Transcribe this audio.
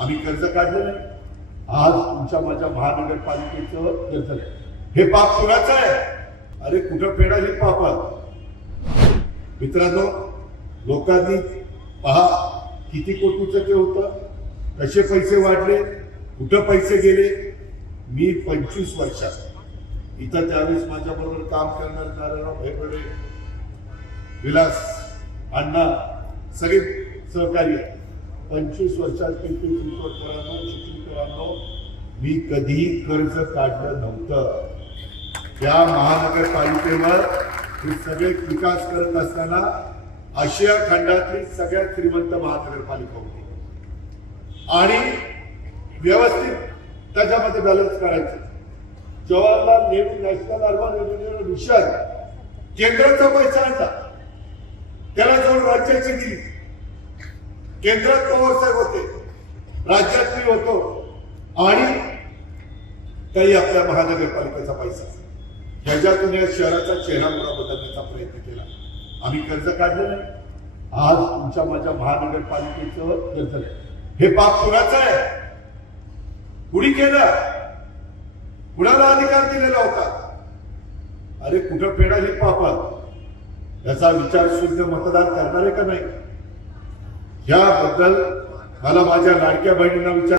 आम्ही कर्ज काढलं नाही. आज तुमच्या माझ्या महानगरपालिकेचं कर्ज नाही. हे पाप कुणाचं आहे? अरे कुठं फेडा हे पाप. मित्रांनो, लोकांनी पहा किती कोटीचं ते होतं, कसे पैसे वाढले, कुठं पैसे गेले. मी 25 वर्षात इथं त्यावेळेस माझ्या बरोबर काम करणार नारायणराव भैबडे, विलास अण्णा सगळे सहकारी आहेत. 25 वर्षात पिंपरी चिंचवडकरांनो, चिखलीकरांनो, मी कधीही कर्ज काढलं नव्हतं. त्या महानगरपालिकेवर हे सगळे विकास करत असताना आशिया खंडातली सगळ्यात श्रीमंत महानगरपालिका होती आणि व्यवस्थित त्याच्यामध्ये बॅलन्स करायचं. Jawaharlal Nehru national urban renewal mission केंद्राचा पैसा आणला, त्याला जाऊन राज्याची दिली. केंद्रात पवारसाहेब होते, राज्यात मी होतो आणि काही आपल्या महानगरपालिकेचा पैसा ह्याच्यातून या शहराचा चेहरामोहरा बदलण्याचा प्रयत्न केला. आम्ही कर्ज काढलं नाही. आज तुमच्या माझ्या महानगरपालिकेचं कर्ज नाही. हे पाप कुणाचं आहे? कुणी केलं? कुणाला अधिकार दिलेला होता? अरे कुठं फेडा हे पाप. याचा विचार शुद्ध मतदार करणार आहे का नाही? याबद्दल मला माझ्या लाडक्या बहिणींना विचार